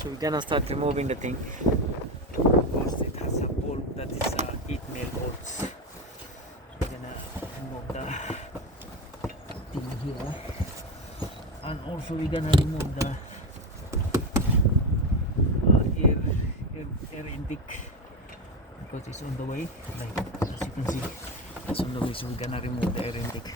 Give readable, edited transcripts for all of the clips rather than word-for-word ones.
So we're gonna start removing the thing. Of course, it has a bolt that is 8 mil bolts. So we're gonna remove the thing here, and also we're gonna remove the air intake because it's on the way. Like as you can see, it's on the way. So we're gonna remove the air intake.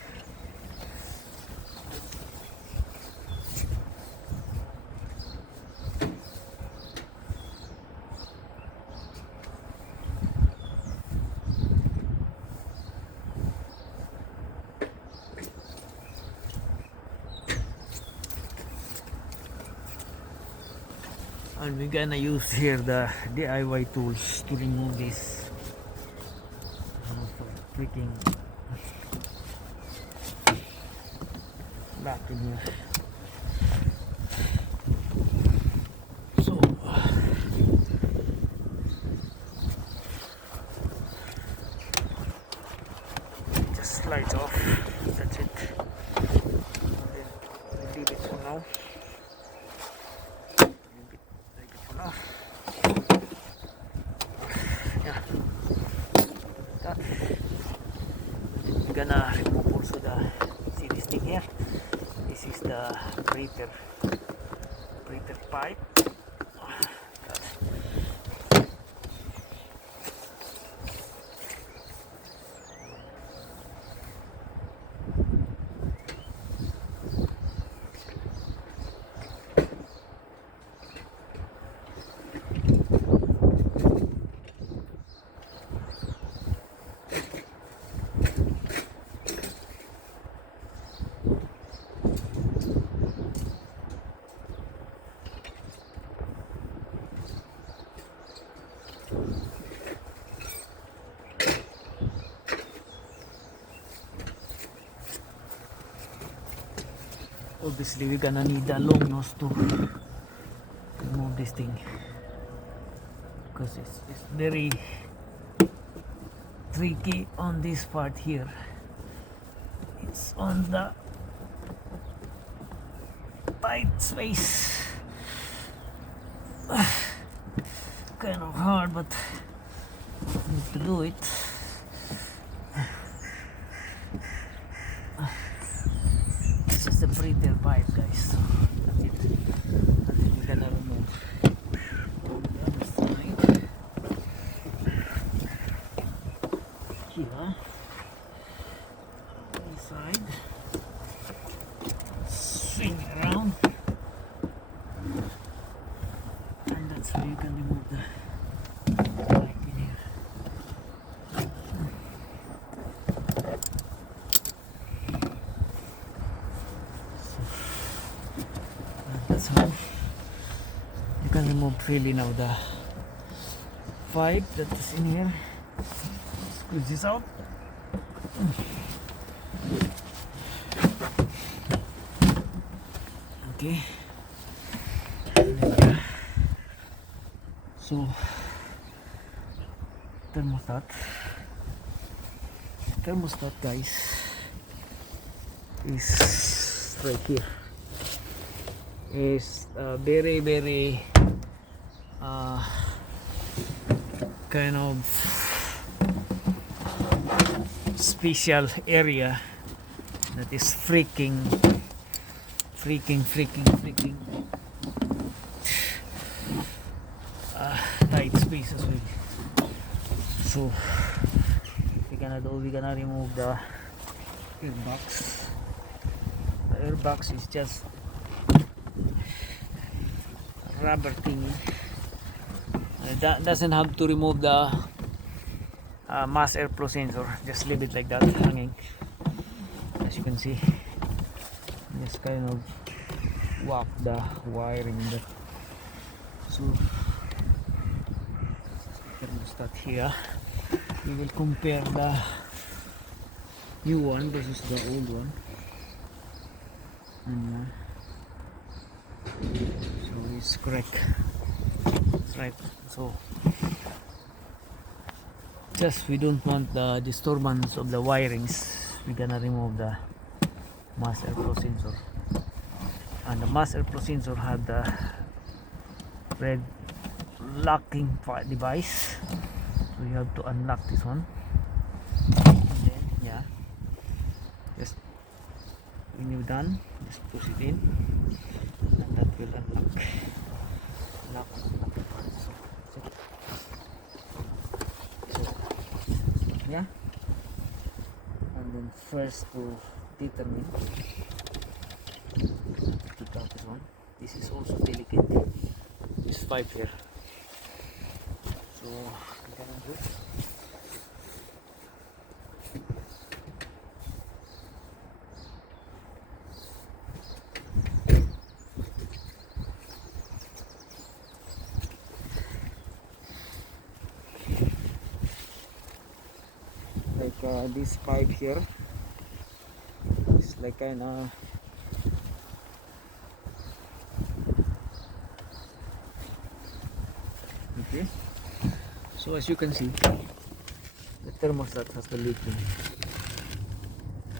And we're gonna use here the DIY tools to remove this freaking back in here. So just slides off. That's it. Then leave it for now. Yeah, that. We're gonna remove also see this thing here. This is the breather pipe. Obviously we're gonna need a long nose to remove this thing because it's very tricky on this part here. It's on the tight space. Kind of hard, but need to do it. This is the breather pipe, guys. So that's it. And then we're gonna remove the other side here. This side. Swing around, and that's how you can remove the pipe in here. That's how you can remove freely now the pipe that is in here. Squeeze this out. Okay. So thermostat guys is right here. Is very kind of special area that is freaking tight space as well. So we're gonna remove the air box. The air box is just rubber thingy. That doesn't have to remove the mass airflow sensor. Just leave it like that hanging. As you can see, just kind of whack the wiring in that. So thermostat here. We will compare the new one versus the old one. And so it's correct. That's right. So just we don't want the disturbance of the wirings. We're gonna remove the mass airflow sensor, and the mass airflow sensor had the red locking device. So you have to unlock this one, and then yeah, just when you're done, just push it in, and that will unlock. Lock, unlock. So yeah, and then first to determine, take out this one. This is also delicate. This pipe here. So I'm gonna do like this pipe here. It's like kinda okay. So as you can see, the thermostat has the leaking.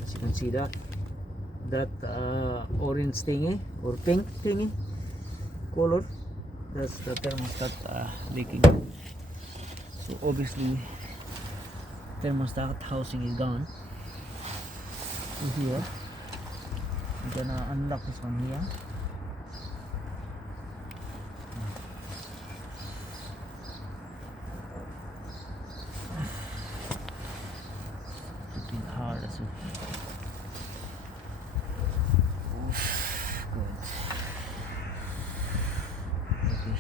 As you can see that orange thingy or pink thingy color, that's the thermostat leaking. So obviously thermostat housing is gone. So here I'm gonna unlock this one here. Freaking hard as well. Oof, good. Okay.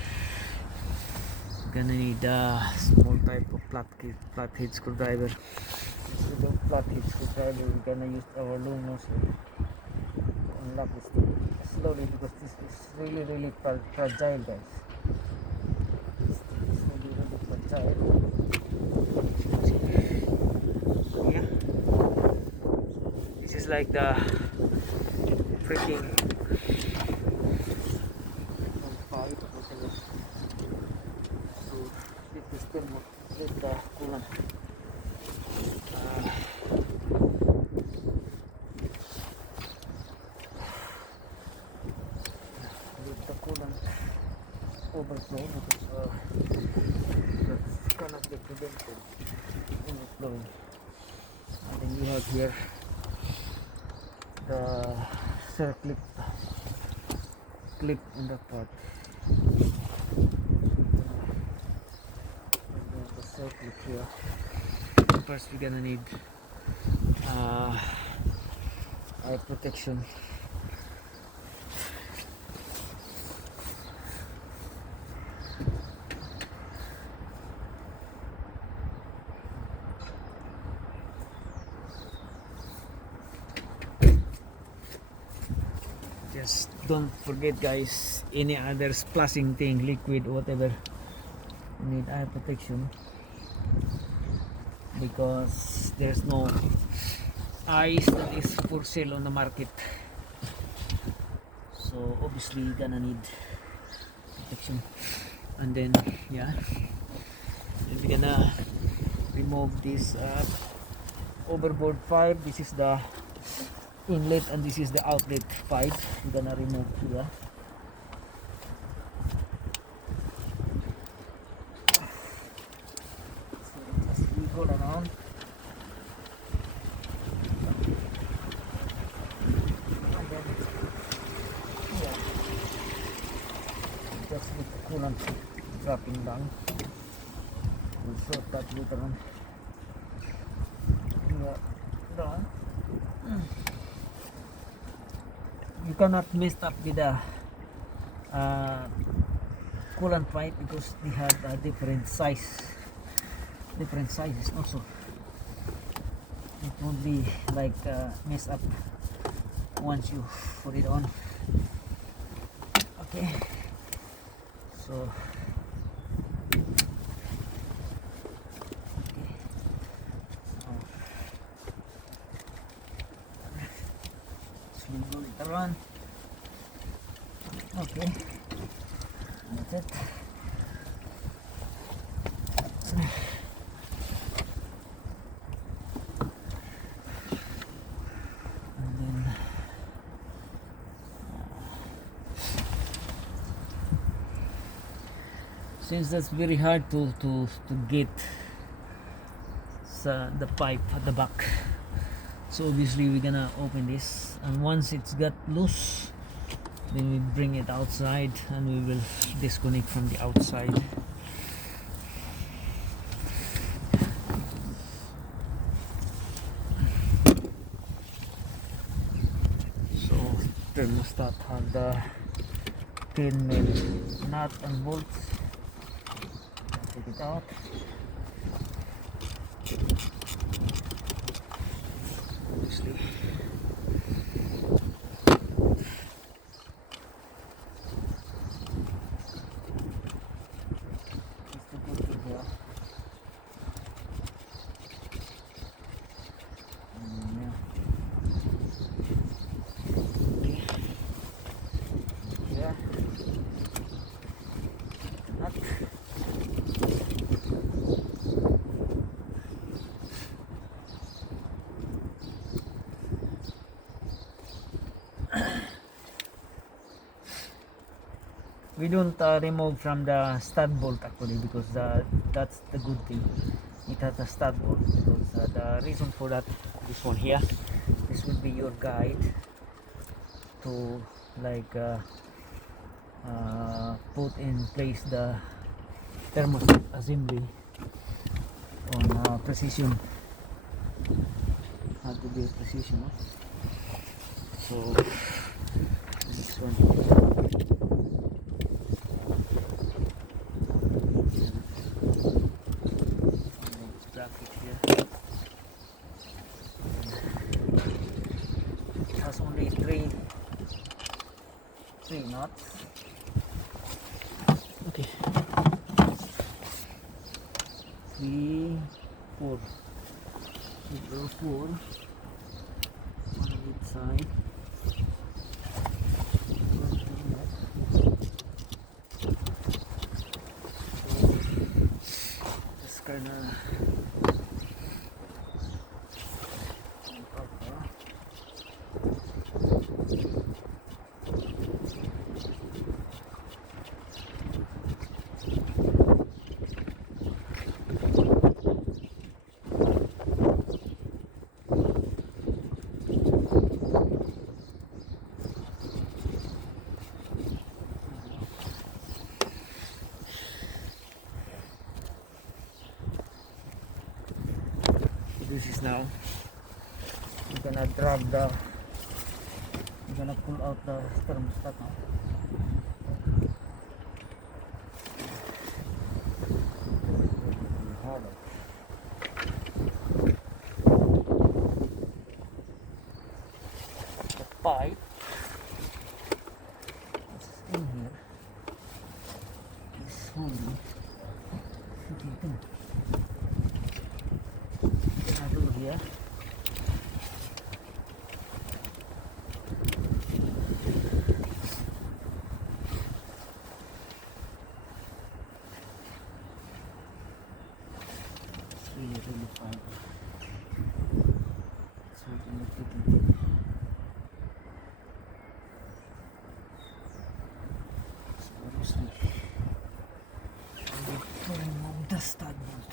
Gonna need a small type of flathead screwdriver. Instead of flathead screwdriver, we're gonna use our long nose to unlock this thing slowly, because this is really fragile, guys. This thing is really fragile. Yeah. This is like the freaking with the coolant. With the coolant overflow, because that cannot be prevented in the flowing. And then you have here the circlip clip in the part. The circlip here. First we're gonna need eye protection. Just don't forget, guys, any other splashing thing, liquid, whatever, you need eye protection, because there's no ice that is for sale on the market. So obviously you're gonna need protection. And then yeah, we're gonna remove this overboard pipe. This is the inlet and this is the outlet pipe. We're gonna remove here. So just wiggle around. And then yeah, just with the coolant dropping down. We'll sort that later on. Yeah, down. You cannot mess up with the coolant pipe, because they have different sizes also. It won't be like messed up once you put it on. Okay, so swivel it around. Okay, that's it. And then since that's very hard to get the pipe at the back, so obviously we're gonna open this, and once it's got loose, then we bring it outside and we will disconnect from the outside. So thermostat have the 10mm nut and bolts. Take it out. Obviously we don't remove from the stud bolt actually, because that's the good thing. It has a stud bolt, because the reason for that, this one here, this will be your guide to like put in place the thermostat assembly on precision. Have to be precision, no? So this one, bracket here, it has only three knots. Okay, 3, 4. There are 4 on each side. Just kinda this is now, we're gonna we're gonna pull out the thermostat now. The pipe is in here, is holding. Here. It's really fun. It's holding the fitting. So obviously we remove the stud bolt.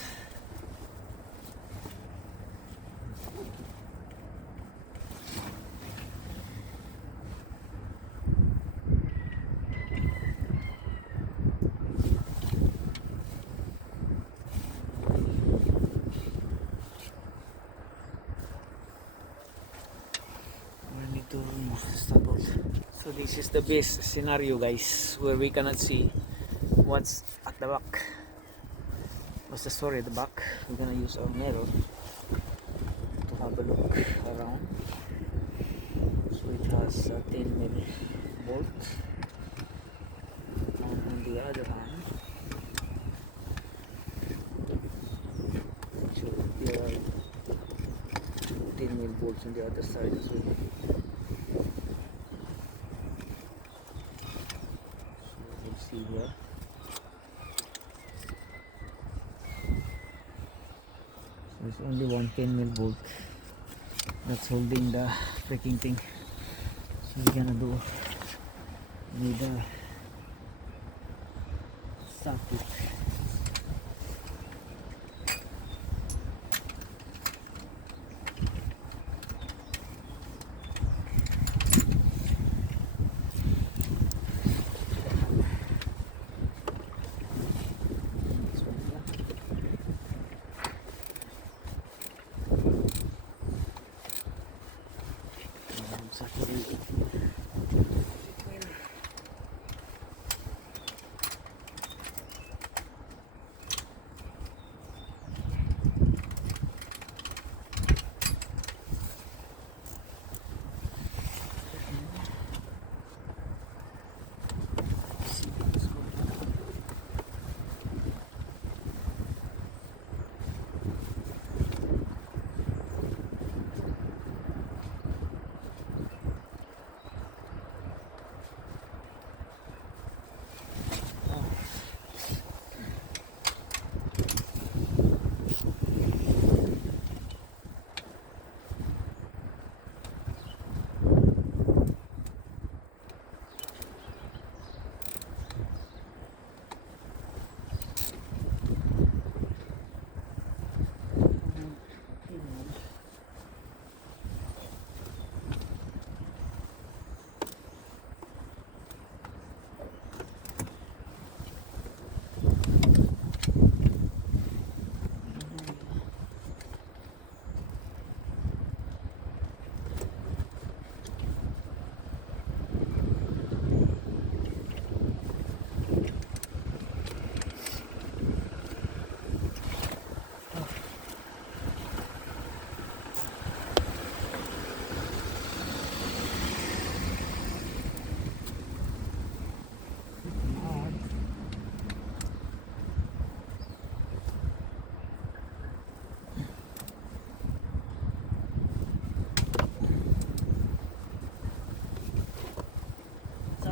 To remove the stud bolt. So this is the best scenario, guys, where we cannot see what's at the back, what's the story at the back. We're gonna use our mirror to have a look around. So it has a 10mm bolt, and on the other hand, so there are 10mm bolts on the other side as well. See here, so there's only one 10mm bolt that's holding the freaking thing. So we're gonna do with socket.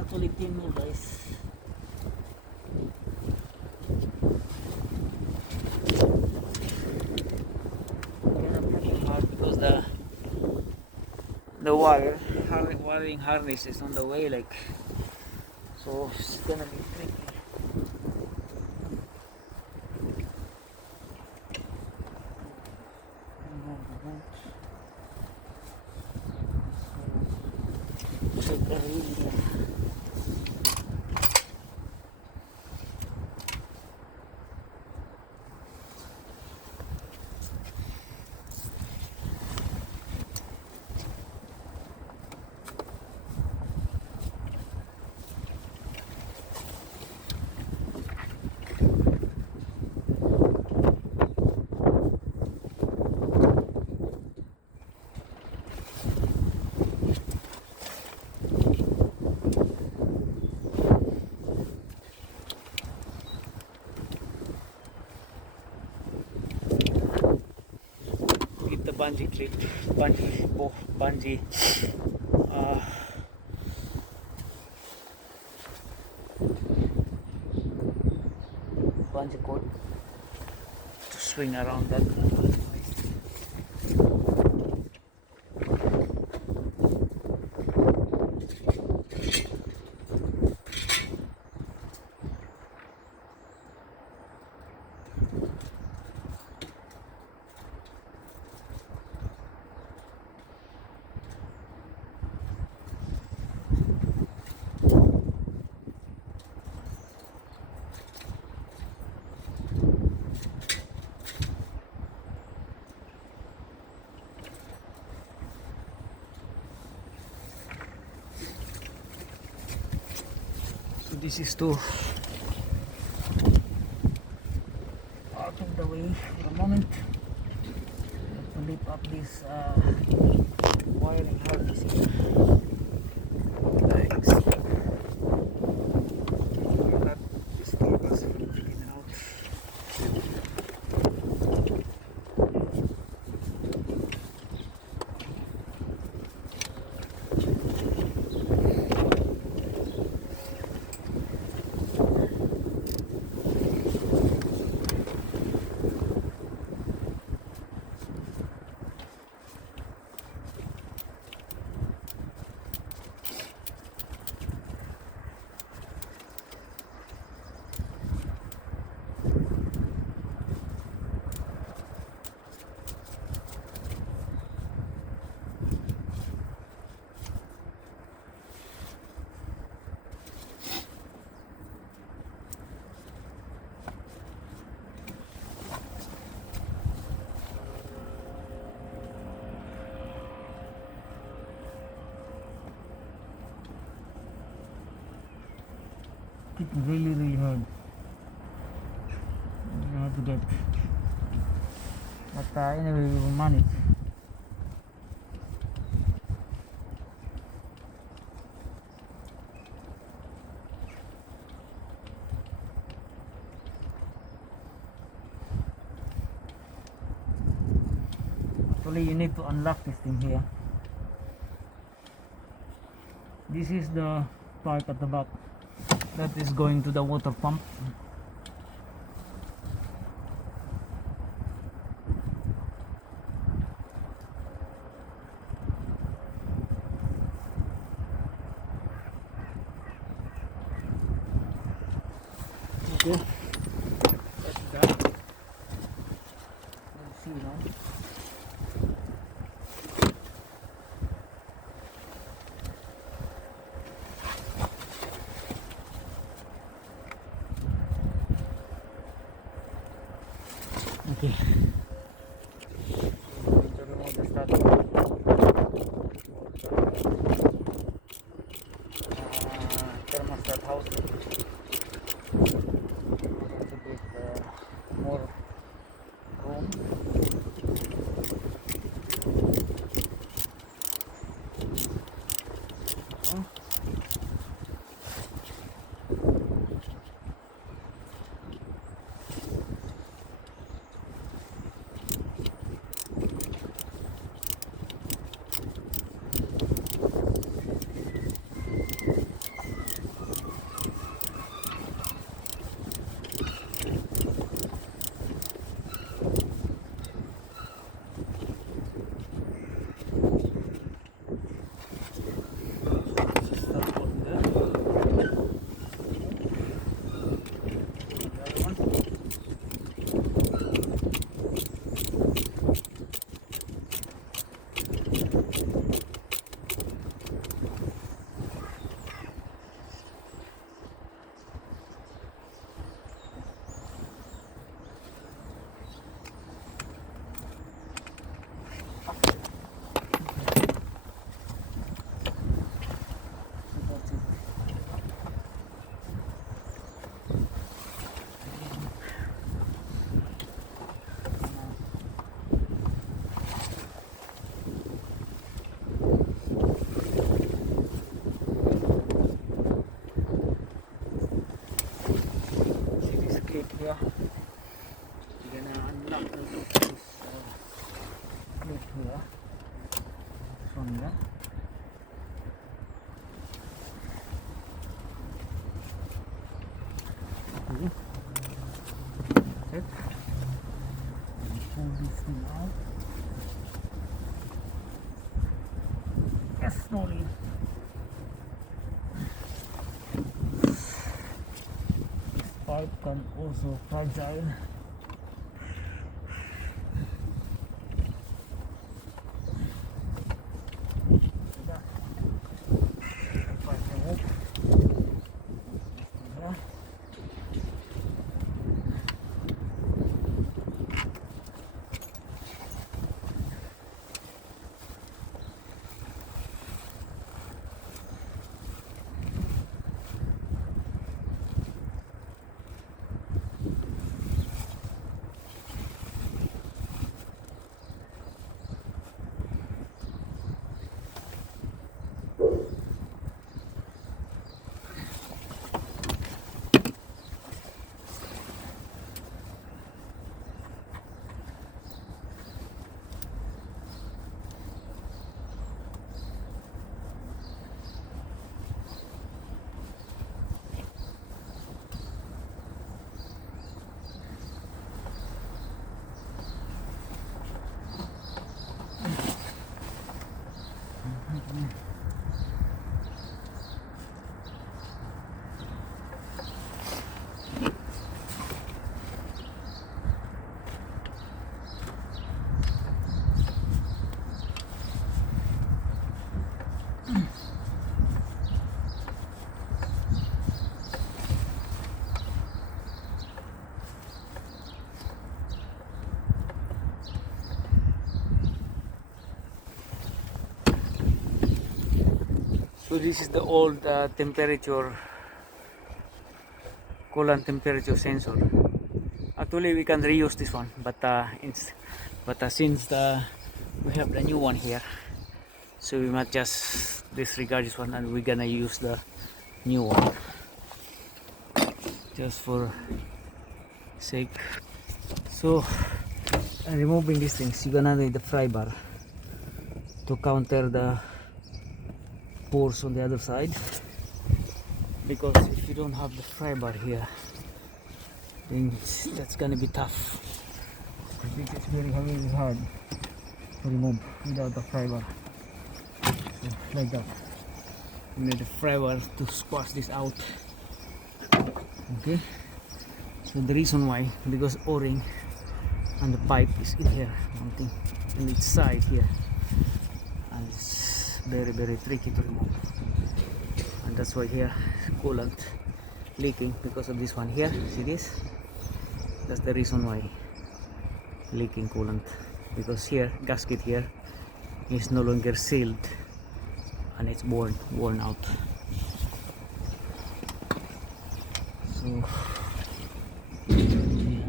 Ulitin mo guys. Hard because the wiring harness is on the way, like, so it's gonna be tricky. The bungee clip, bungee cord to swing around that. This is to out of the way for a moment to lift up this wiring harness here. Like so. Not disturb us from taking it out. it really really hard. Hard to get. But anyway, we will manage. Actually, you need to unlock this thing here. This is the part at the back that is going to the water pump. Okay, that's that. Let's see now. Okay. Going to remove the starter. Thermostat housing. To get more room. Yeah, we're gonna unlock this plate here. This one here. Okay. That's it. And pull this thing out. Yes, slowly. This part can also fragile. So this is the old temperature coolant temperature sensor. Actually we can reuse this one, but since we have the new one here, so we might just disregard this one and we're gonna use the new one just for sake. So removing these things, you're gonna need the fry bar to counter the pores on the other side, because if you don't have the fry bar here, then that's gonna be tough. It's very hard to remove without the fry bar. So, like that. You need the fry bar to squash this out. Okay. So the reason why, because O-ring and the pipe is in here, mounting on its side here, and it's very tricky to remove. And that's why here coolant leaking because of this one here. See this? That's the reason why leaking coolant, because here gasket here is no longer sealed and it's worn out. So yeah,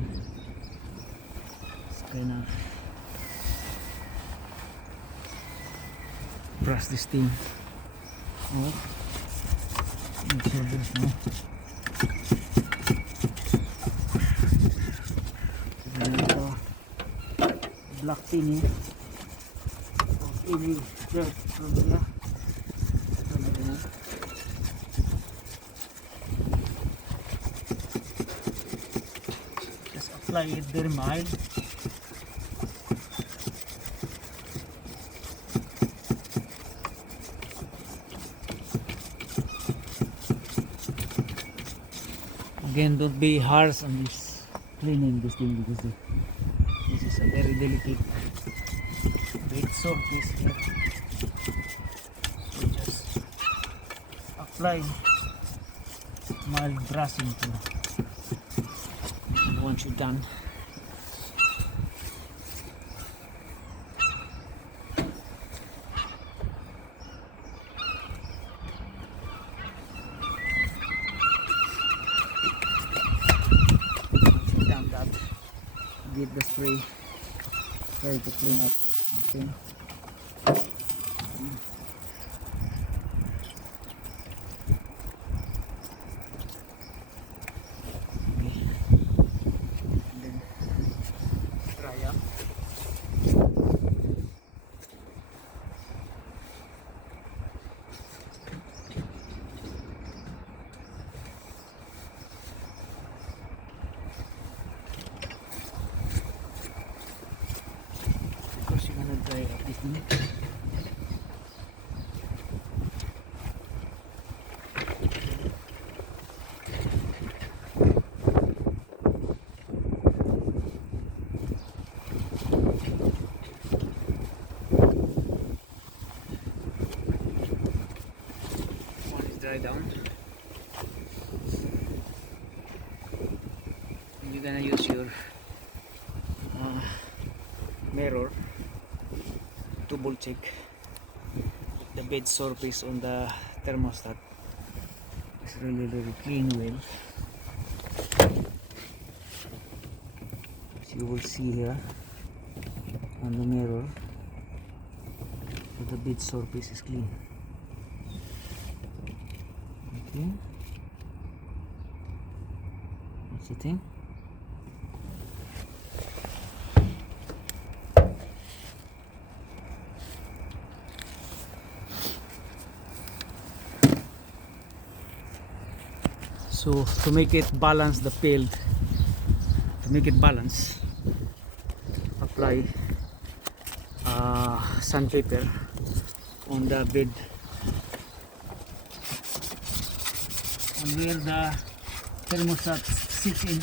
it's kinda brush this thing off. Make sure there's no black thing here of any dirt from here. Just apply it very mild. Again, don't be harsh on this cleaning this thing, because this is a very delicate big surface here. So just apply mild brushing to, and once you're done, that, get the spray ready to clean up. Okay. Then dry up. Dry up this thing. One is dry down. And you're gonna use your mirror double check the bed surface on the thermostat. It's really clean well. As you will see here on the mirror, the bed surface is clean. Okay, what's the thing? So to make it balance the field, to make it balance, apply sandpaper on the bed, and where the thermostat sits in.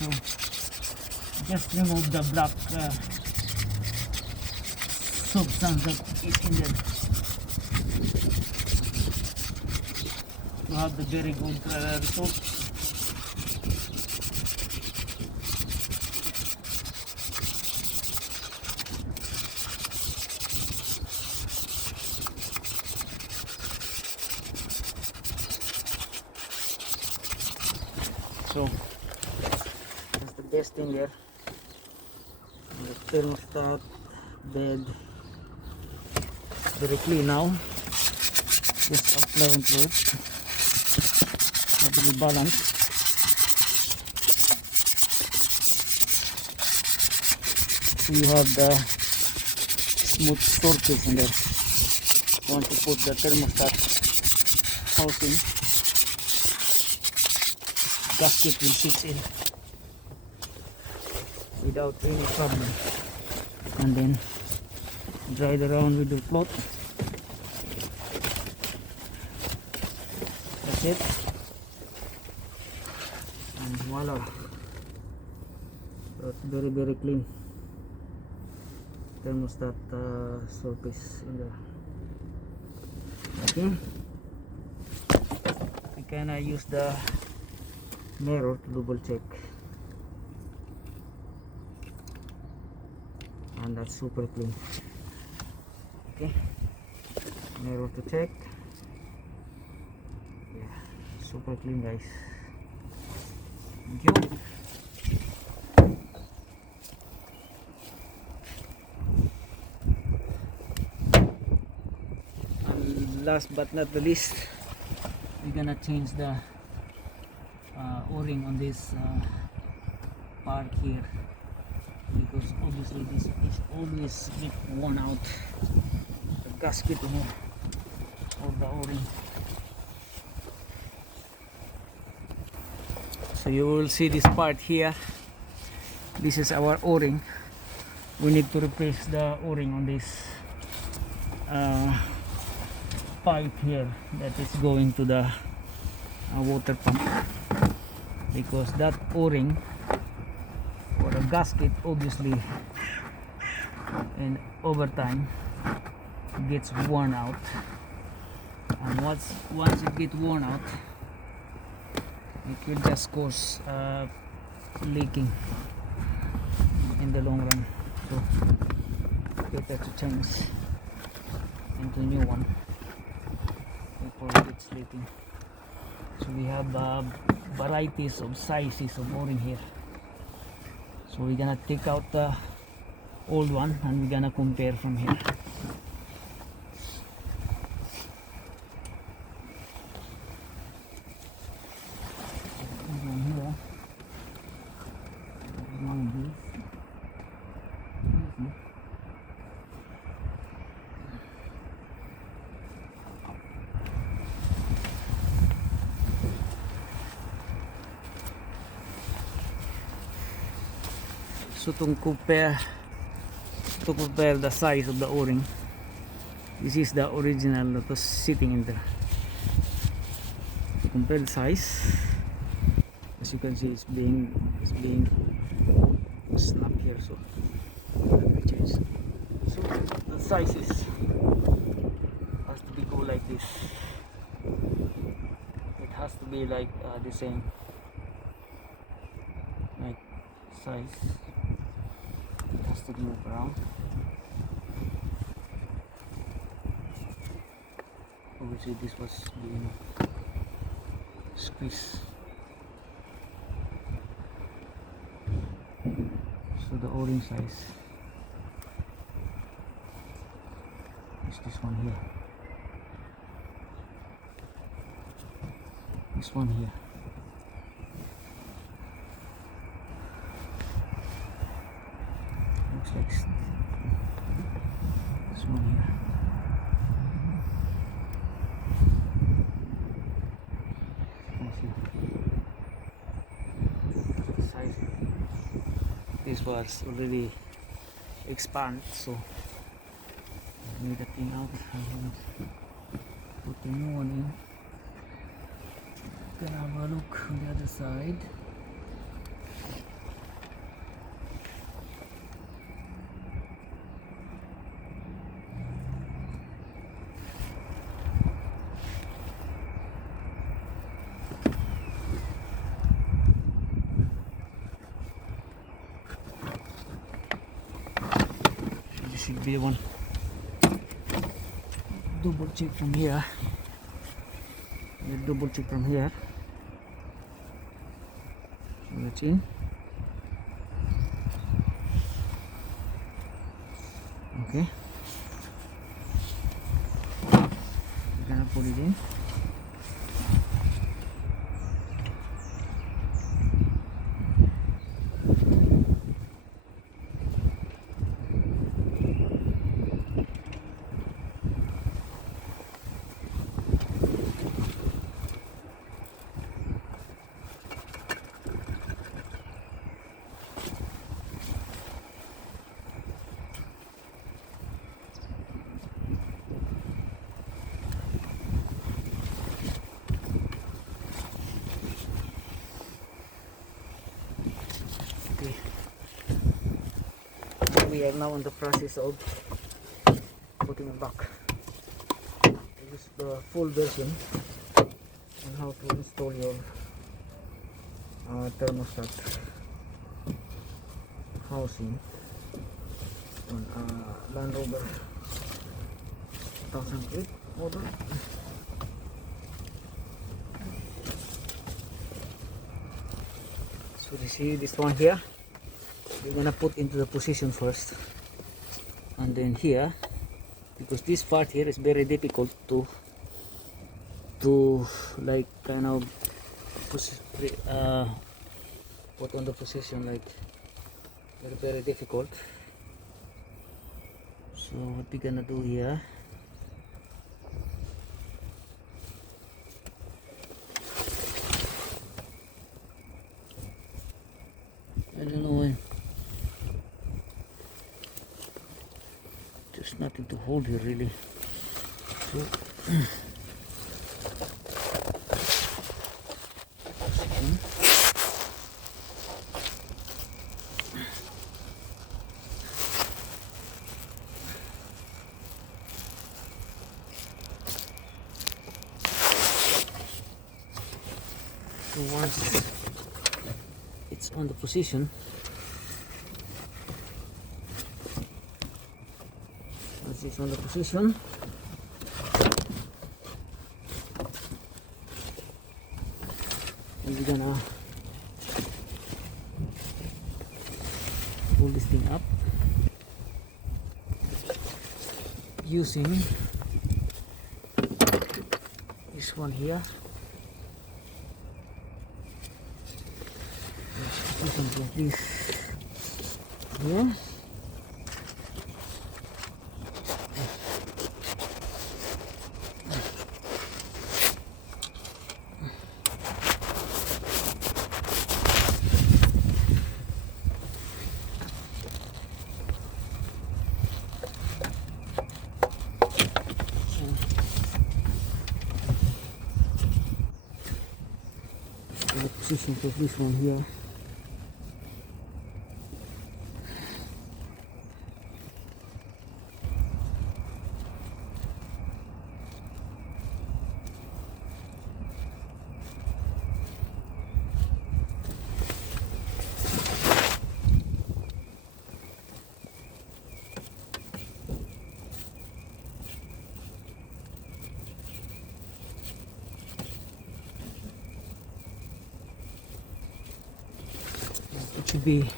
So just remove the black substance that is in there to have the very good result. So that's the best thing there. The thermostat, bed, very clean now. Just apply onto it. Have to be balanced. So you have the smooth surface in there. Once you put the thermostat housing, gasket will sit in without any problem, and then dry it around with the cloth. That's it, and voila, that's very clean thermostat surface in there. Okay, I can use the mirror to double check, and that's super clean. Okay, mirror to check. Yeah, super clean, guys. Thank you. And last but not the least, we're gonna change the o-ring on this part here, because obviously this is always get worn out, the gasket in here or the o-ring. So you will see this part here. This is our o-ring. We need to replace the o-ring on this pipe here that is going to the water pump, because that o-ring or the gasket obviously and over time gets worn out, and once it gets worn out, it will just cause leaking in the long run. So better to change into new one before it's leaking. So we have varieties of sizes of o-ring here. So we're gonna take out the old one and we're gonna compare from here. So to compare the size of the o-ring, this is the original that was sitting in there. Compare the size. As you can see, it's being snapped here. So let me change. So the sizes has to be go like this. It has to be like the same like size. It has to move around. Obviously this was being squeezed. So the o-ring size is this one here. This one here. Looks like this one here. The size. This was already expanded, so I need the thing out. Put the new one in. Gonna have a look on the other side. Should be the one. Double check from here. Double check from here. That's in. Okay. We're gonna put it in. Okay. We are now in the process of putting it back. This is the full version on how to install your thermostat housing on Land Rover 2008 model. So you see this one here, we're gonna put into the position first, and then here, because this part here is very difficult to like kind of put on the position, like very difficult. So what we're gonna do here, I don't know why, there's nothing to hold here really. So once it's on the position, and we're gonna pull this thing up using this one here. Something like this here. The position of this one here. It should be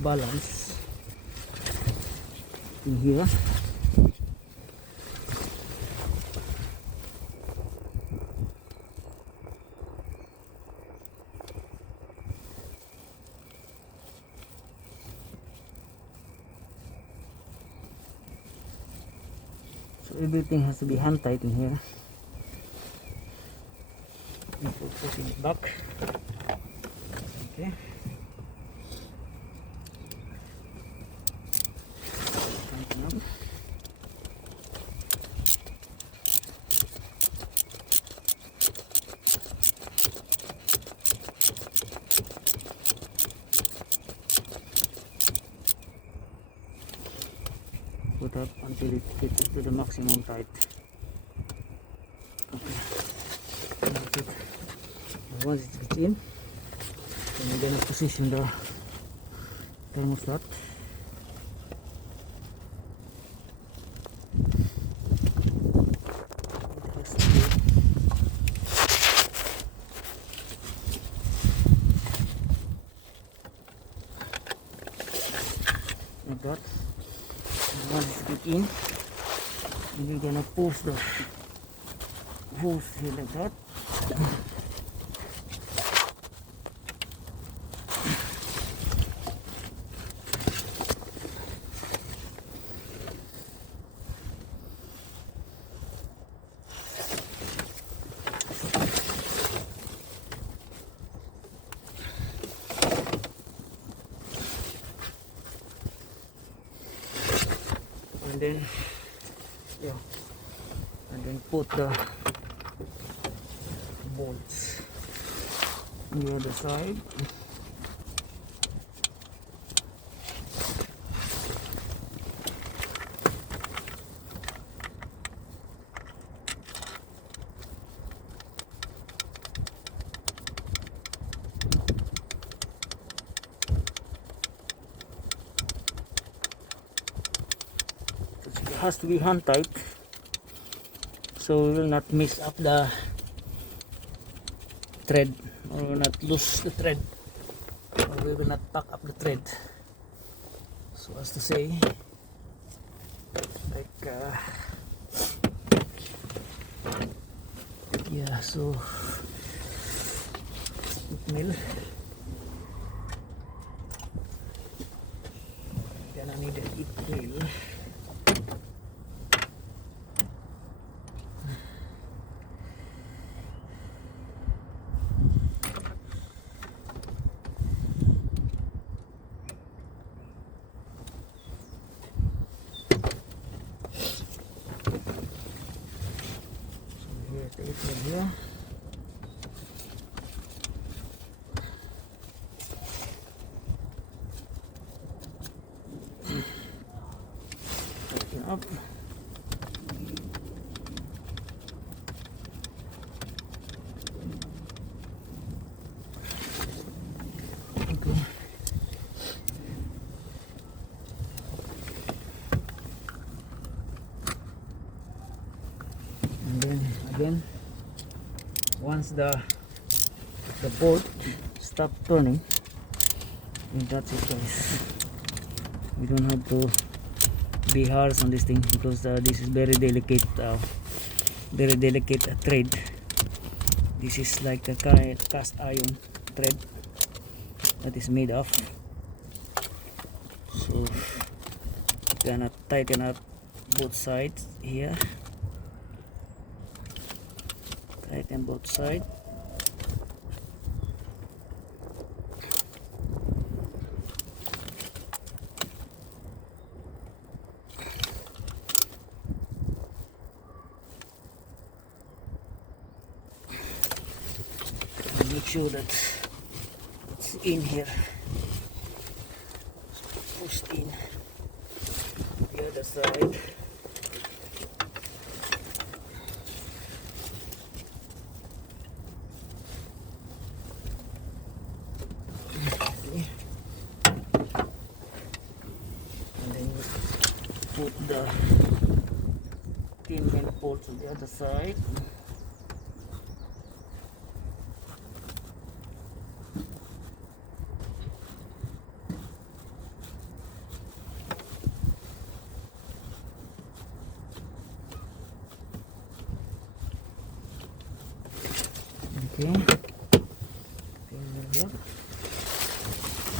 balanced in here. So everything has to be hand tight in here. Before putting it back. Okay. Tighten up. Put up until it gets to the maximum height. Okay. That's it. And once it gets in, then we're gonna position the thermostat. It has to be in, and we're gonna push the hose here like that. And then yeah, and then put the bolts on the other side. It has to be hand tight, so we will not mess up the thread, or will not lose the thread, or we will not pack up the thread, so as to say, like yeah, so it mill gonna need a heat mill. Take it from here. Tighten up. Okay. And then again, once the bolt stop turning, and that's it, guys. We don't have to be harsh on this thing, because this is very delicate thread. This is like a cast iron thread that is made of, so gonna tighten up both sides here. Tighten both sides. And make sure that it's in here. Pushed in the other side. Put the tin and bolts on the other side. Okay.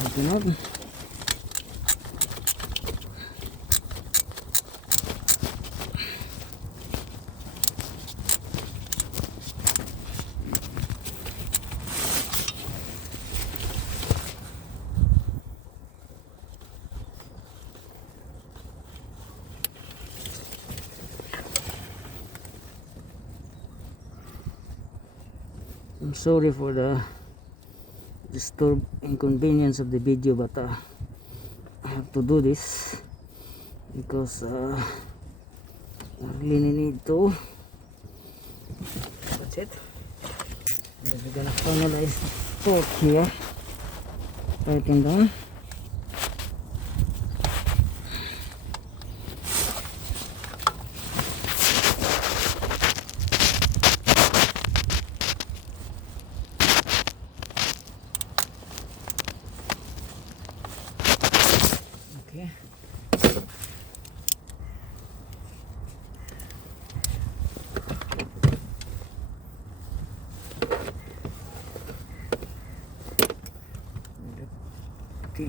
Open up. I'm sorry for the inconvenience of the video, but I have to do this because I really need to. That's it. And then we're gonna finalize the torque here. Tighten down.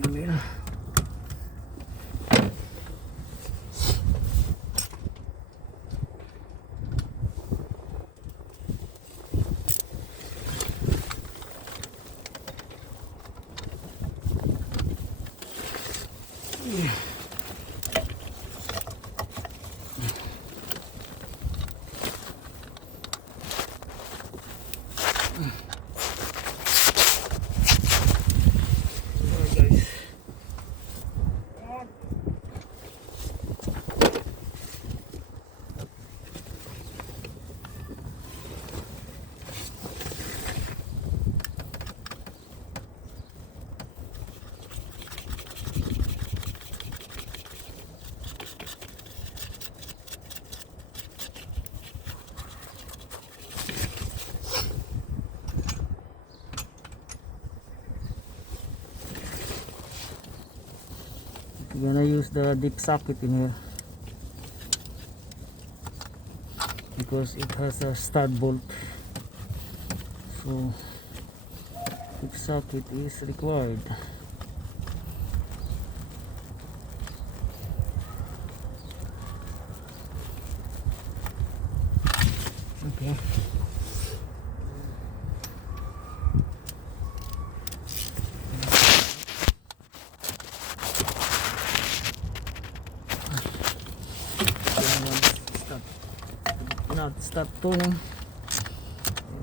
female. We're gonna use the deep socket in here because it has a stud bolt, so deep socket is required. Okay. Start turning.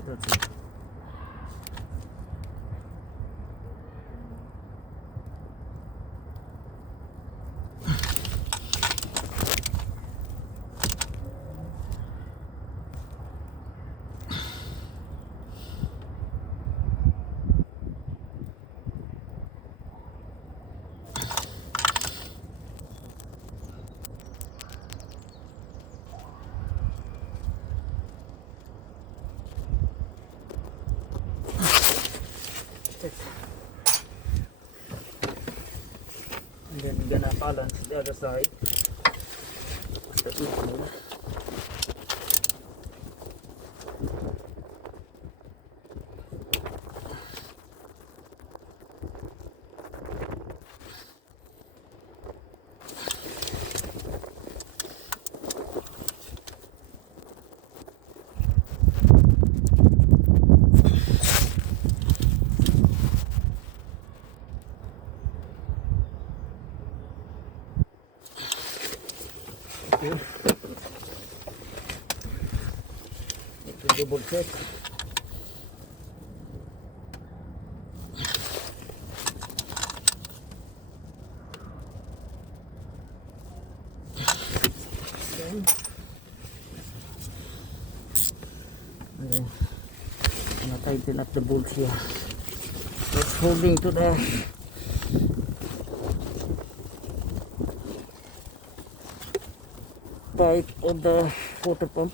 That's it. And then we're gonna balance the other side. The equal. Okay. Need to double check. Okay. Now tighten up the bolts here. That's holding to the pipe of the water pump.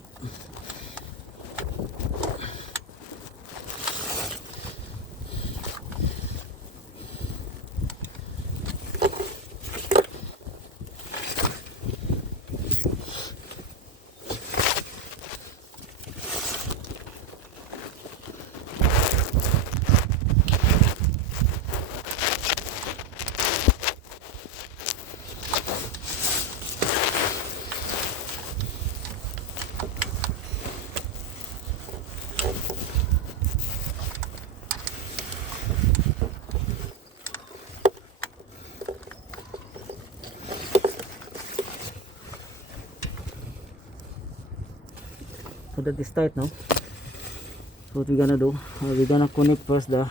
So that is tight now. So what we're gonna do, we're gonna connect first the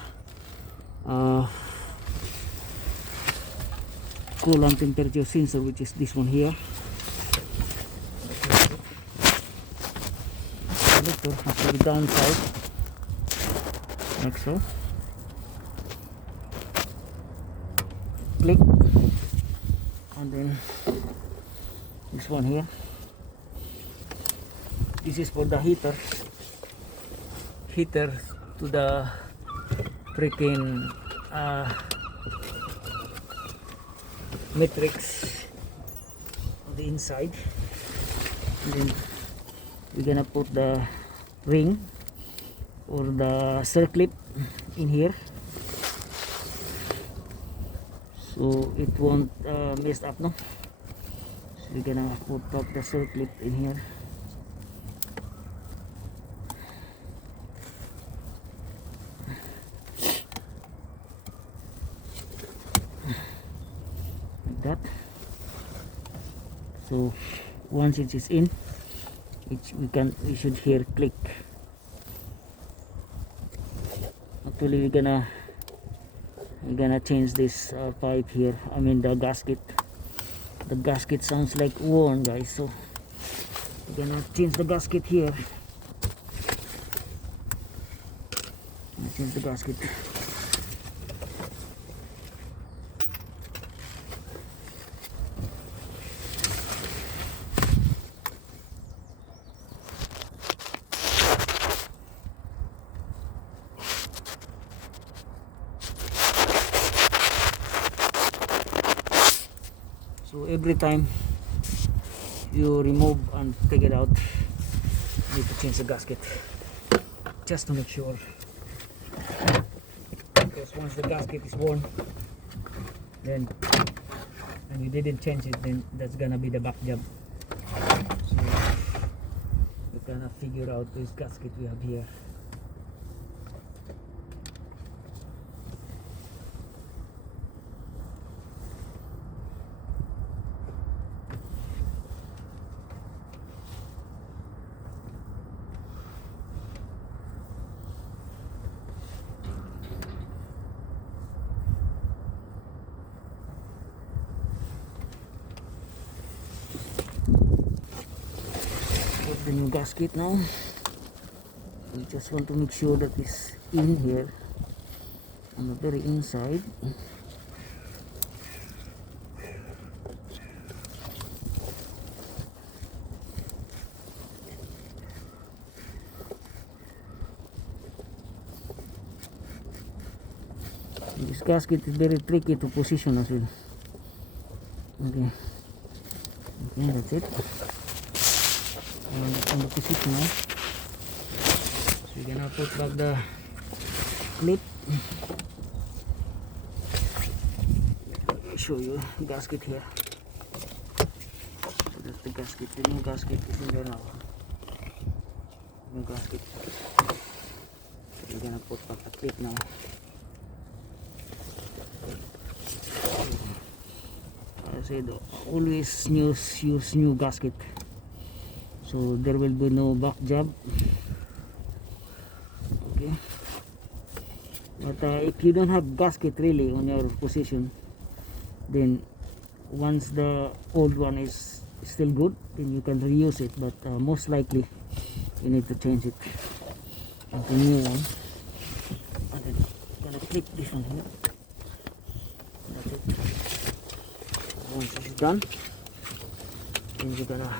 coolant temperature sensor, which is this one here. Connector after the downside, like so. Click, and then this one here. This is for the heater to the freaking matrix on the inside. And then we're gonna put the ring or the circlip in here. so it won't mess up, no? So we're gonna put back the circlip in here. Like that. So once it is in, we should hear click. Actually we're gonna change this pipe here, I mean the gasket. The gasket sounds like worn, guys, so we're gonna change the gasket here. Change the gasket. So every time you remove and take it out, you need to change the gasket just to make sure, because once the gasket is worn, then and you didn't change it, then that's gonna be the back job. So you gonna figure out this gasket we have here. The new gasket now. We just want to make sure that it's in here on the very inside. This gasket is very tricky to position as well. Okay, that's it. On the position now. So we're gonna put back the clip. Let me show you the gasket here. So that's the gasket. The new gasket is in there now. New gasket. So we're gonna put back the clip now. I said always use new gasket, so there will be no back job. Okay, but if you don't have gasket really on your position, then once the old one is still good, then you can reuse it, but most likely you need to change it into new one. And then I'm gonna click this one here. That's it. Once this is done, then you're gonna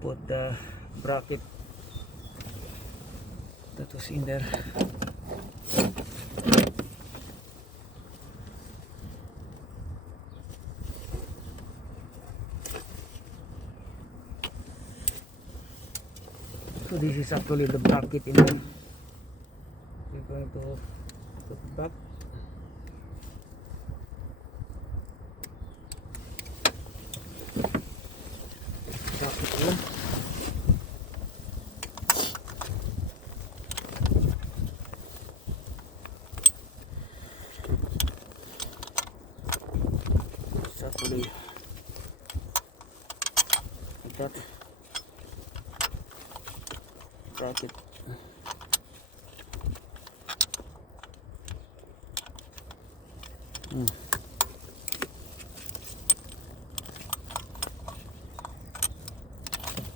put the bracket that was in there. So this is actually the bracket in there. We're going to put it back. Bracket here. It's actually like that. Bracket.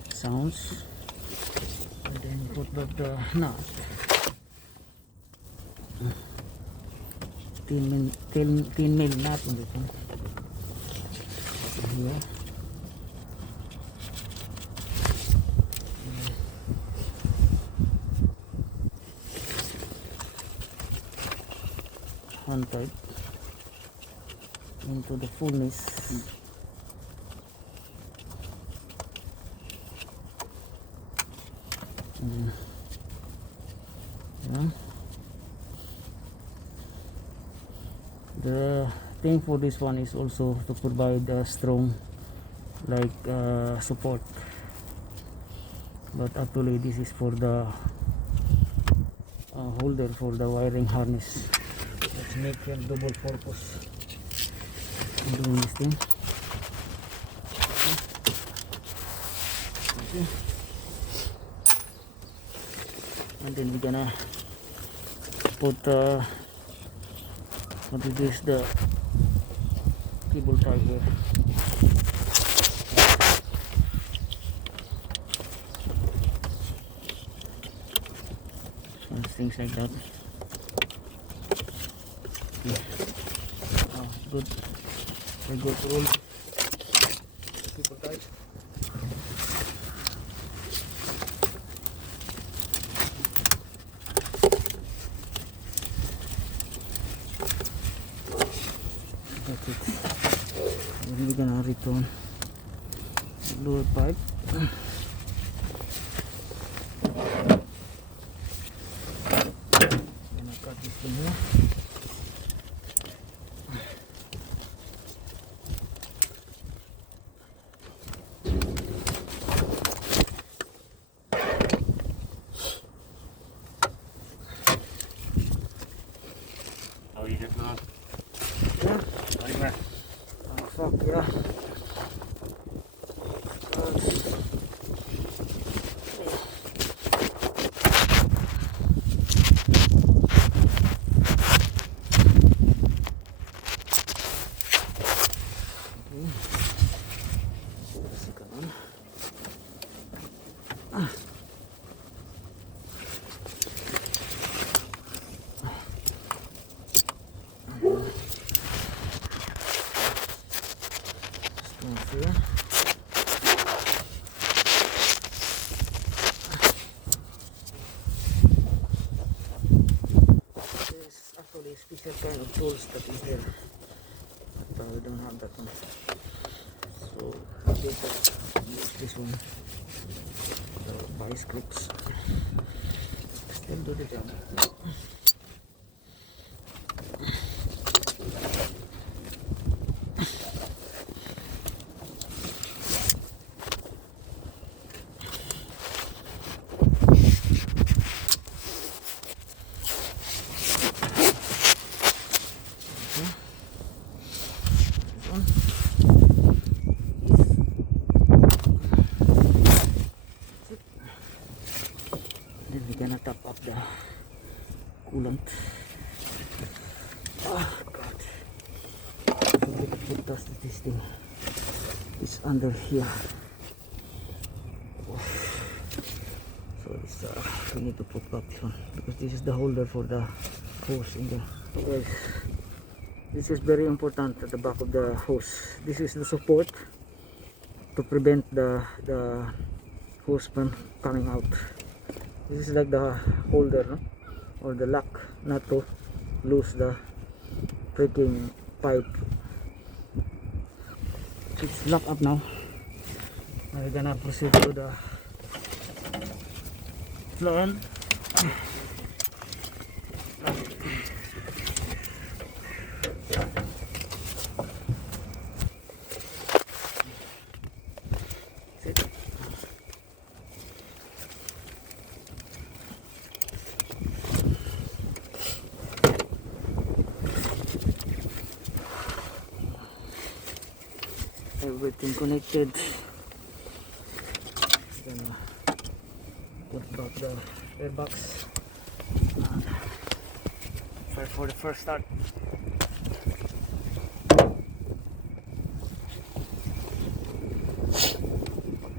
Sounds, and then put back the nut. 10 mil nut on this one. Here. Hand tight into the fullness. Yeah. thing for this one is also to provide a strong like support, but actually this is for the holder for the wiring harness. Let's make a double purpose doing this thing. Okay. And then we're gonna put what is this, the cable tie here. And things like that. Okay. Good. I go to roll cable tie. That's it. Then we're gonna return the lower pipe. Gonna cut this from here. How is it now? Yeah. Oliver. Oh fuck yeah. Here. There's actually a special kind of tools that is here, but we don't have that one. So I use this one, the vice grips. Still do the job. Then we're gonna top up the coolant. Oh god, look at the dust of this thing. It's under here. Oh. So it's we need to put back this one because this is the holder for the hose in there. Okay. This is very important at the back of the hose. This is the support to prevent the hose from coming out. This is like the holder, no? Or the lock, not to lose the freaking pipe. It's locked up now. Now we're gonna proceed to the floor end. Everything connected. Gonna put back the airbox. For the first start.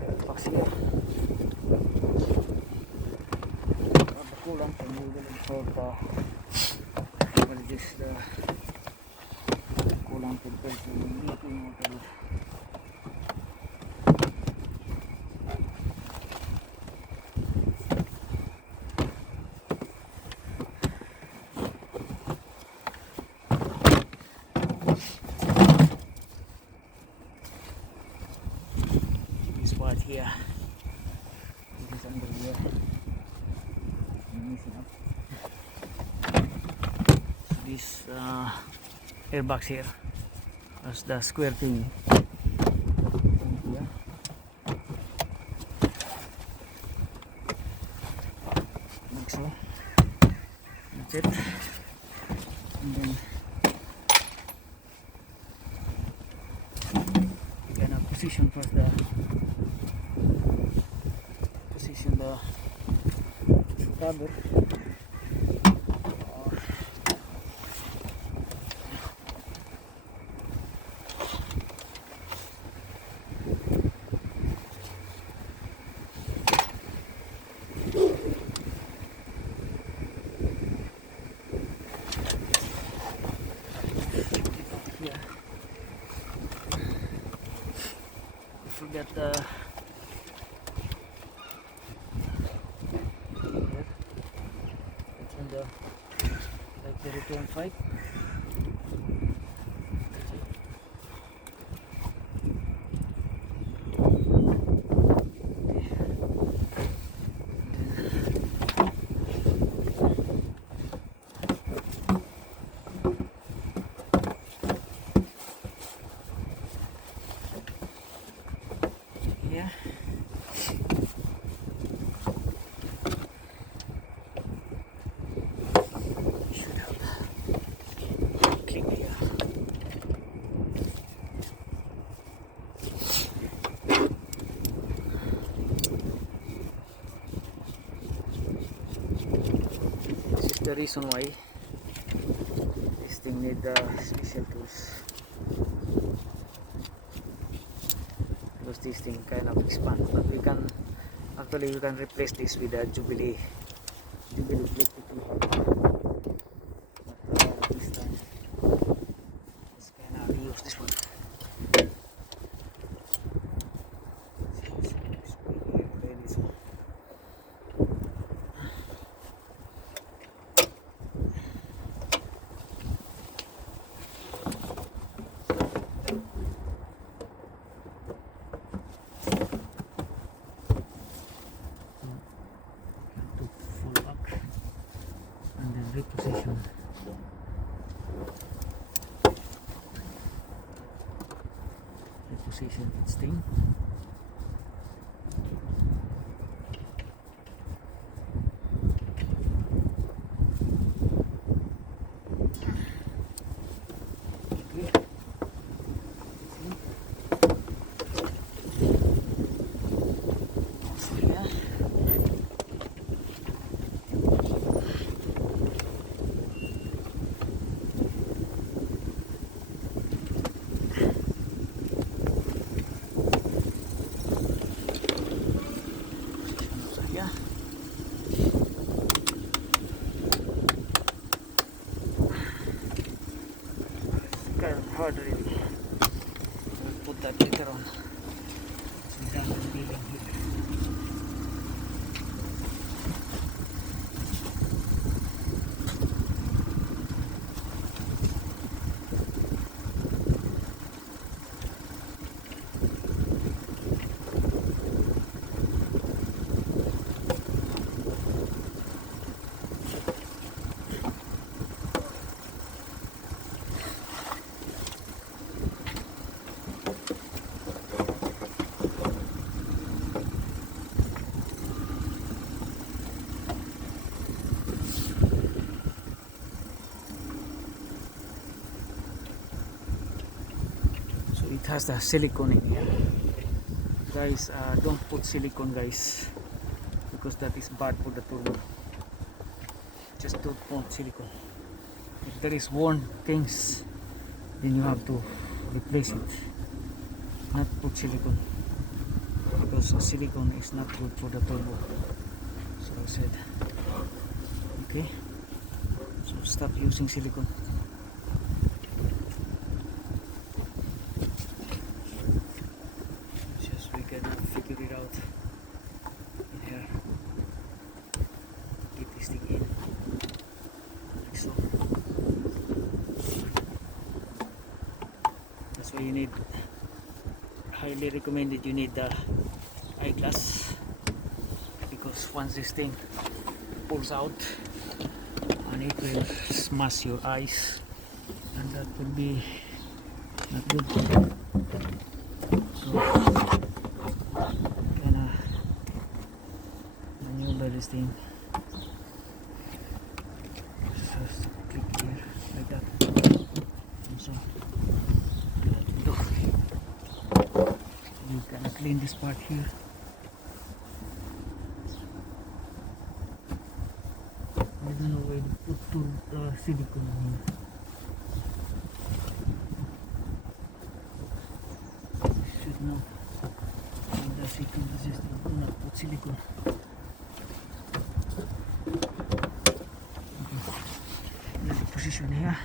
Airbox here. Grab the coolant and we're gonna install what is this, the coolant filter and leaking whatever. Part here, it is under here, missing up. This airbox here as the square thing. Yeah. Like so. That's it. And then you gonna position first the cover. Yeah. Forget the it's in the like the return fight. Yeah. Should have clean here. This is the reason why this thing need special tools, because this thing kind of expand, but we can replace this with a Jubilee plate tool. But this time let's kind of reuse this one. To fall back and then reposition. Reposition its thing. Yeah. Kind of hard really. We'll put that later on. So we're done with building here. It has the silicone in here, guys. Don't put silicone, guys, because that is bad for the turbo. Just don't put silicone. If there is worn things, then you have to replace it, not put silicone, because silicone is not good for the turbo. So I said, okay, so stop using silicone. Figure it out in here. Get this thing in like so. That's why you need, highly recommended, you need the eyeglass, because once this thing pulls out and it will smash your eyes, and that will be not good. So gonna maneuver this thing. Just click here like that. And so you can clean this part here. I don't know where to put silicone here. Should know. The silicone resistant. Do not put silicone. Okay. Let's position here.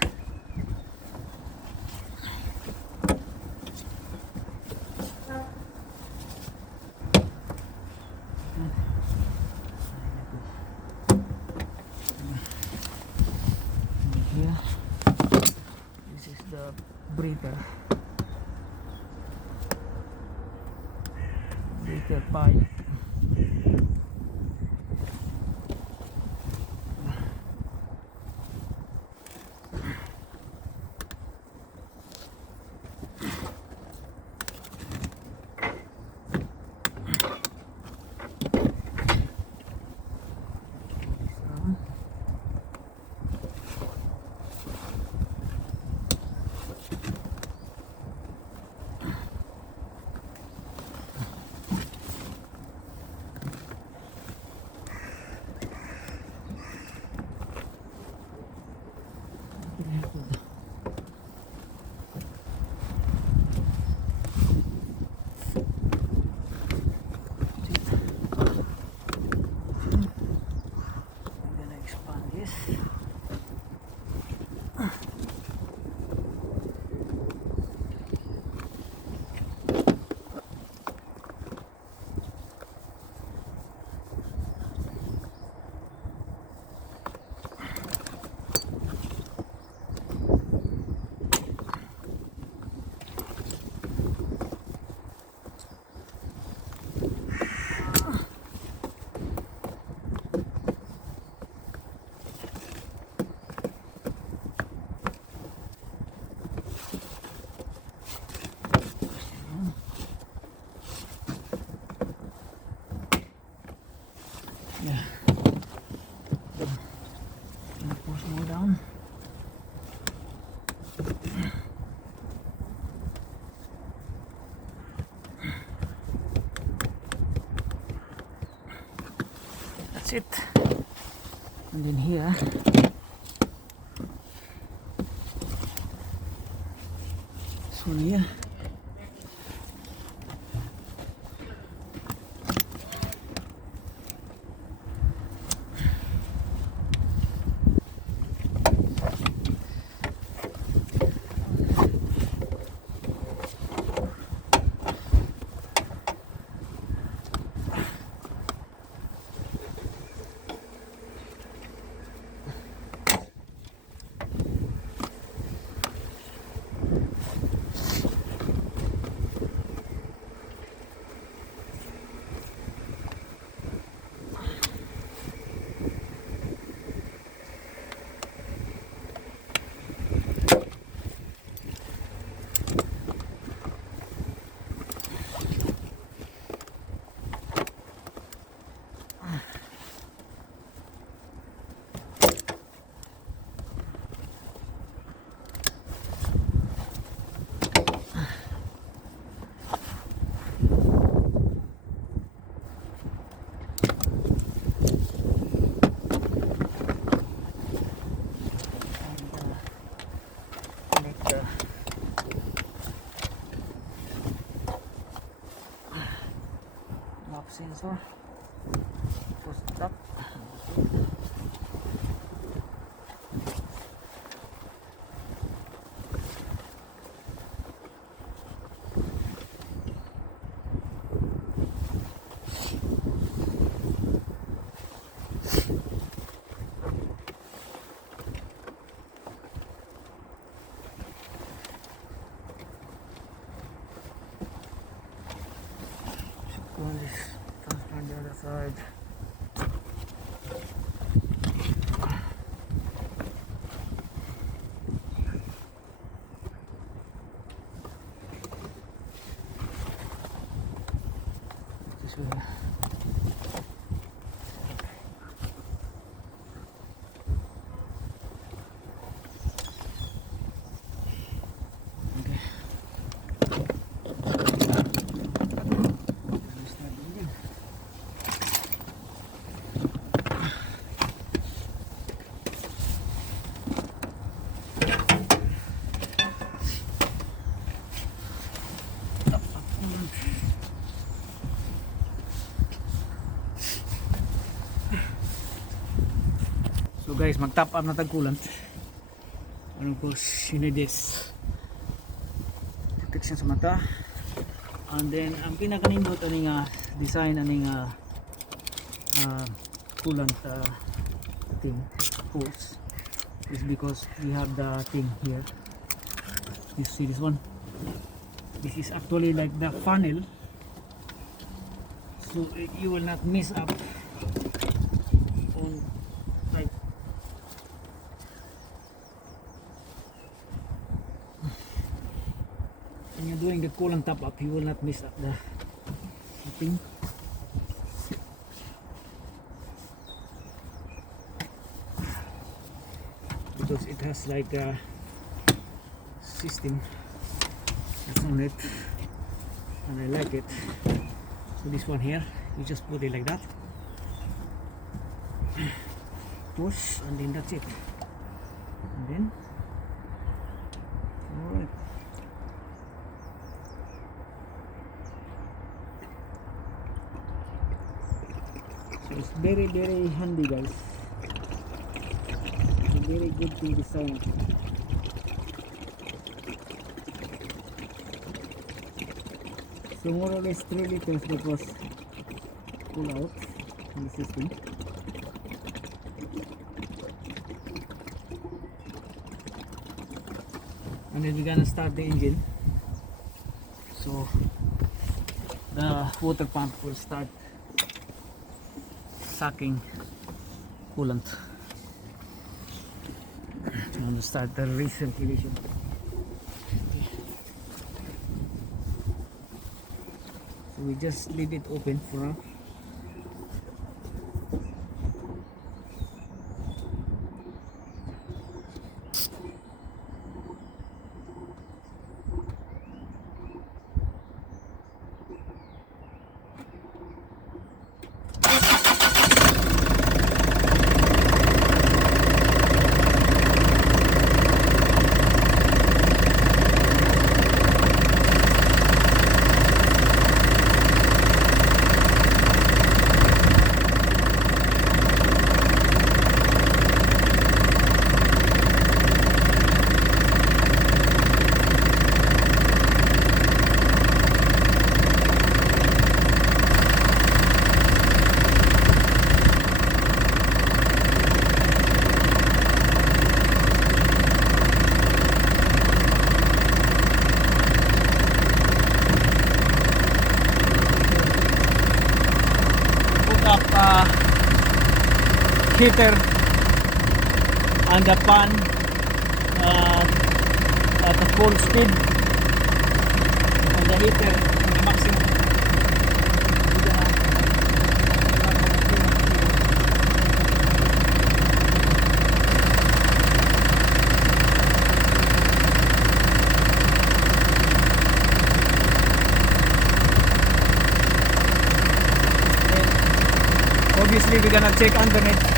Here, this is the breather pipe. Yeah. Gonna push more down. That's it. And then here, this one here. Sensor, push it up. Go this on the other side. So guys, mag-top up na tag coolant. And of course, you need this protection sa mata. And then, ang pinakanindot aning design aning coolant thing, hose, is because we have the thing here. You see this one? This is actually like the funnel, so you will not miss up on like when you're doing the coolant top up, you will not miss up the thing. Because it has like a system that's on it, and I like it. So this one here, you just put it like that, push, and then that's it. And then alright, so it's very handy guys. It's a very good to design. So more or less 3 liters that was pulled out from the system. And then we're gonna start the engine. So the water pump will start sucking coolant. I'm gonna start the recirculation. So we just leave it open for now. Heater and the fan at the full speed, and the heater at the maximum. Obviously we're gonna check underneath.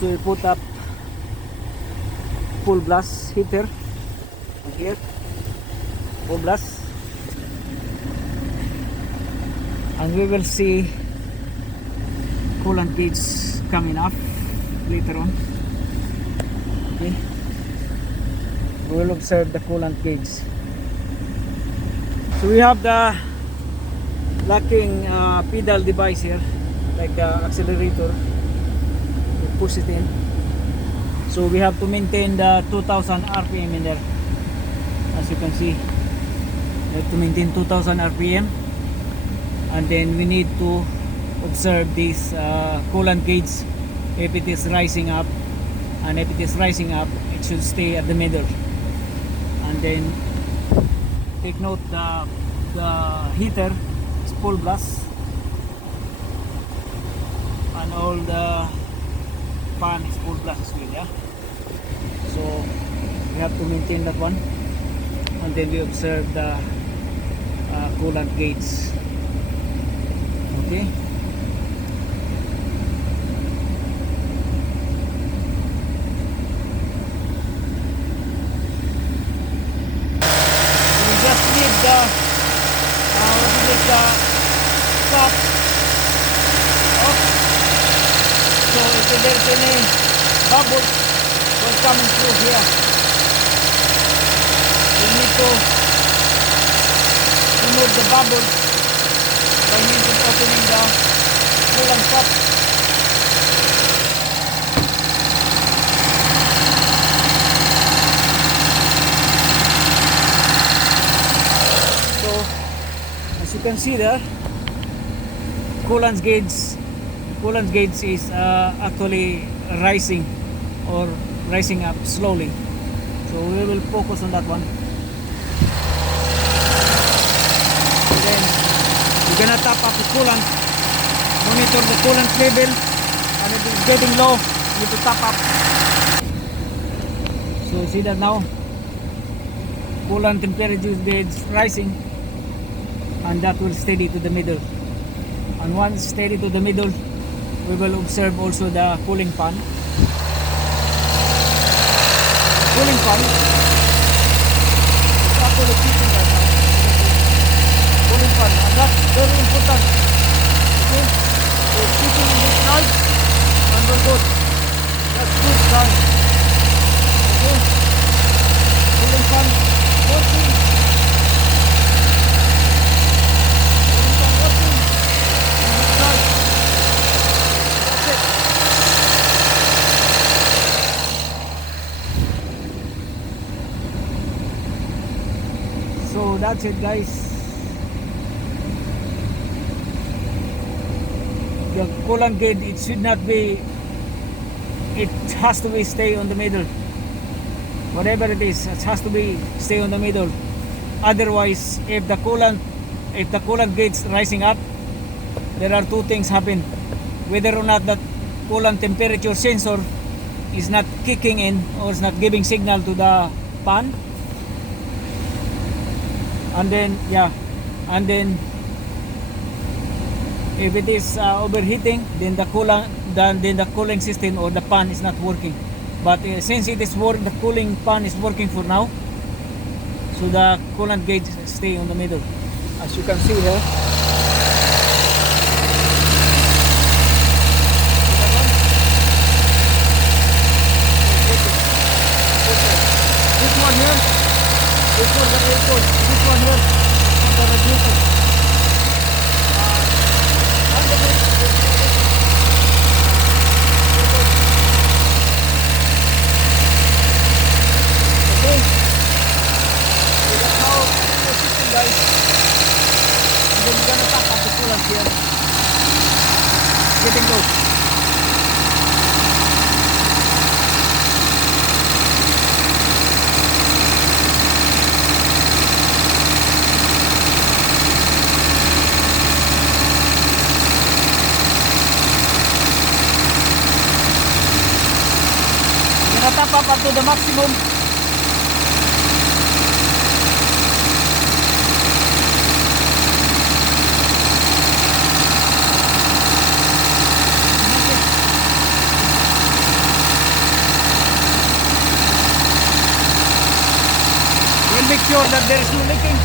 So we put up full blast heater here, full blast, and we will see coolant gauge coming up later on. Okay, we will observe the coolant gauge. So we have the locking pedal device here, like the accelerator. You push it in. So we have to maintain the 2000 RPM in there. As you can see, we have to maintain 2000 RPM, and then we need to observe this coolant gauge. If it is rising up, and if it is rising up, it should stay at the middle. And then take note, the heater is full blast, and all the fan is full blast as well, yeah. So we have to maintain that one, and then we observe the coolant gauge. Okay. We just need the top off. So if there's any bubbles coming through here, we need to remove the bubbles by means of opening the coolant cap. So as you can see there, coolant gauge is actually rising or rising up slowly. So we will focus on that one. And then we're gonna top up the coolant, monitor the coolant level, and if it's getting low, we need to top up. So see that now, coolant temperature is rising, and that will steady to the middle. And once steady to the middle, we will observe also the cooling fan. Cooling fan is actually peaking right now. Cooling fan, and that's very important. Okay, so peaking in this side, and we're good. That's good, guys. Okay, cooling fan working. Cooling fan working. And this side. That's it. So that's it, guys. The coolant gauge, it should not be, it has to be stay on the middle. Whatever it is, it has to be stay on the middle. Otherwise, if the coolant gauge is rising up, there are two things happen. Whether or not that coolant temperature sensor is not kicking in or is not giving signal to the fan. And then if it is overheating, then the cooling system or the fan is not working. But since it is the cooling fan is working for now, so the coolant gauge stay on the middle, as you can see here. This one here is for the aircon. This one here is for the radiator. Underneath is okay. So that's how the system, guys. And then we're gonna top up the coolant here. Getting low. Top up to the maximum. We'll make sure that there is no leaking.